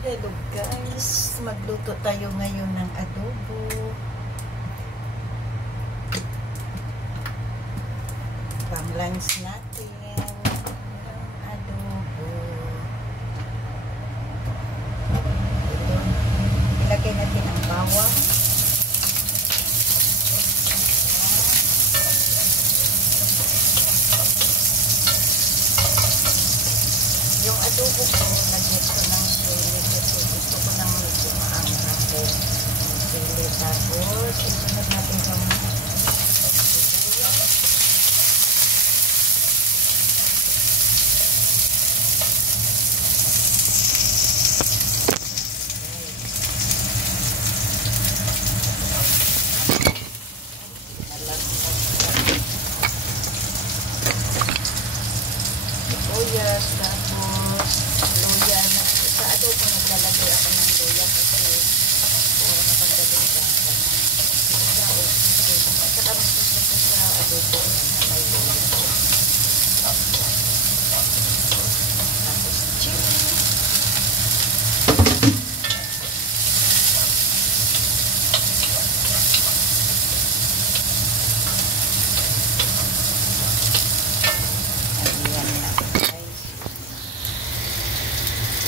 Hello guys, magluto tayo ngayon ng adobo. Pang lunch natin ng adobo. Ilagay natin ang bawang. Yung adobo ko, lagyan ko ng sili kasi gusto ko ng medyo maanghang ko. Sili, tapos isunod natin yung sibuyas. Sibuyas, tapos luya. Sa adobo naglalagay ako ng luya kasi para matanggalin lasa ng isa o chicken. At saka mas gusto ko sa adobo na may luya. Tapos chili.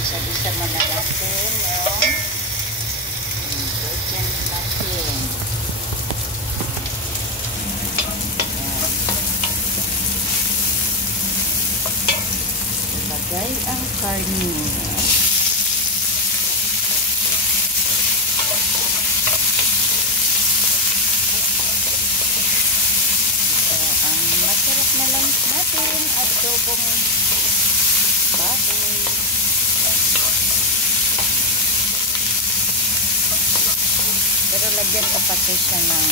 Isa-isa muna natin yung ingredients natin. Ilagay ang karne. Ito ang masarap na lunch natin at adobong baboy. Pero lagyan ko pati siya ng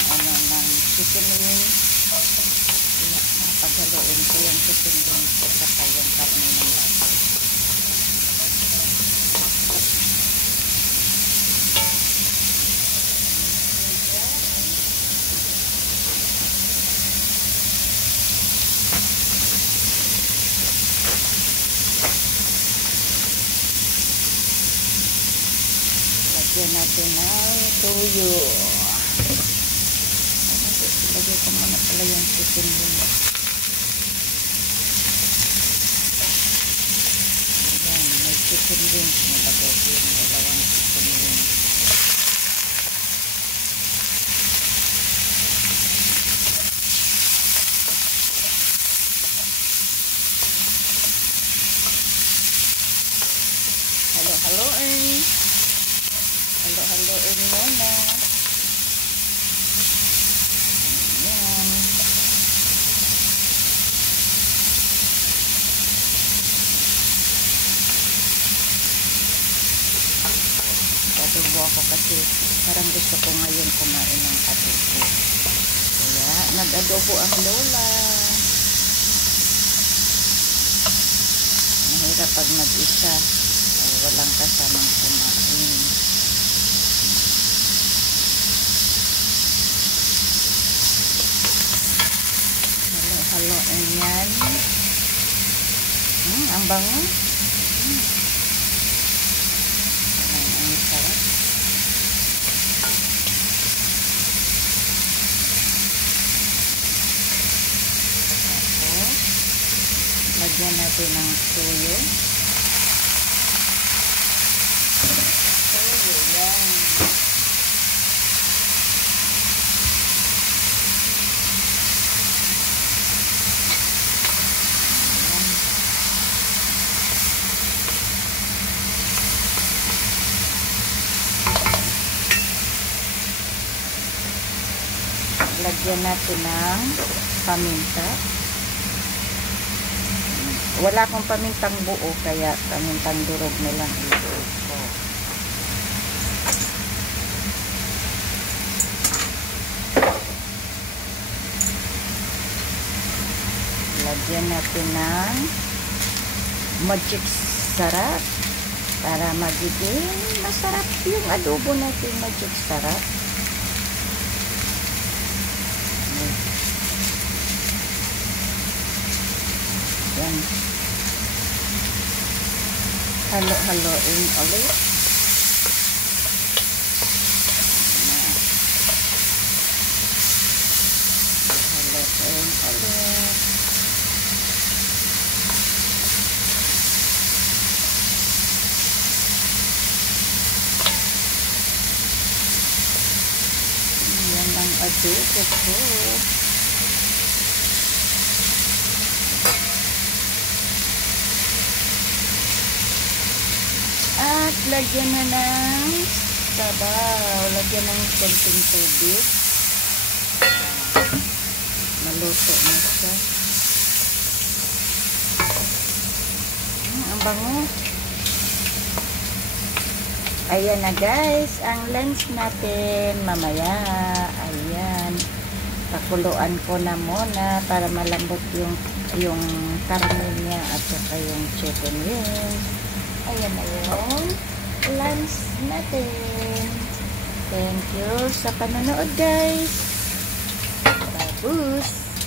chicken wings. Paghaluin ko yung chicken wings at saka yung karne ng baboy. Lagyan natin ng tuyo. Lagyan ko muna pala yung chicken wings. Ayan, may chicken wings. Nilagay ko yung dalawang chicken wings. Halo-haloin. Halo-haloin muna. Ayan. Adobo ako kasi parang gusto ko ngayon kumain ng adobo. Kaya nag-adobo ang lola. Mahirap pag mag-isa. Walang kasamang kumain. Halo-haloin yan. Ang bango. Ang sarap. Tapos, lagyan natin ng tuyo. Tuyo yan. Lagyan natin ng paminta. Wala akong pamintang buo, kaya pamintang durog na lang ito. Lagyan natin ng magic sarap para magiging masarap yung adobo natin. Magic sarap. Yan. Halo-haloin ulit. adobo ko. At lagyan na ng sabaw. Lagyan ng konting tubig. Maluto na siya. Ang bango. Ayan na guys, ang lunch natin mamaya. Ayan. Pakuluan ko na muna para malambot yung karne niya at saka yung chicken wings. Ayan na yung lunch natin. Thank you sa panonood guys.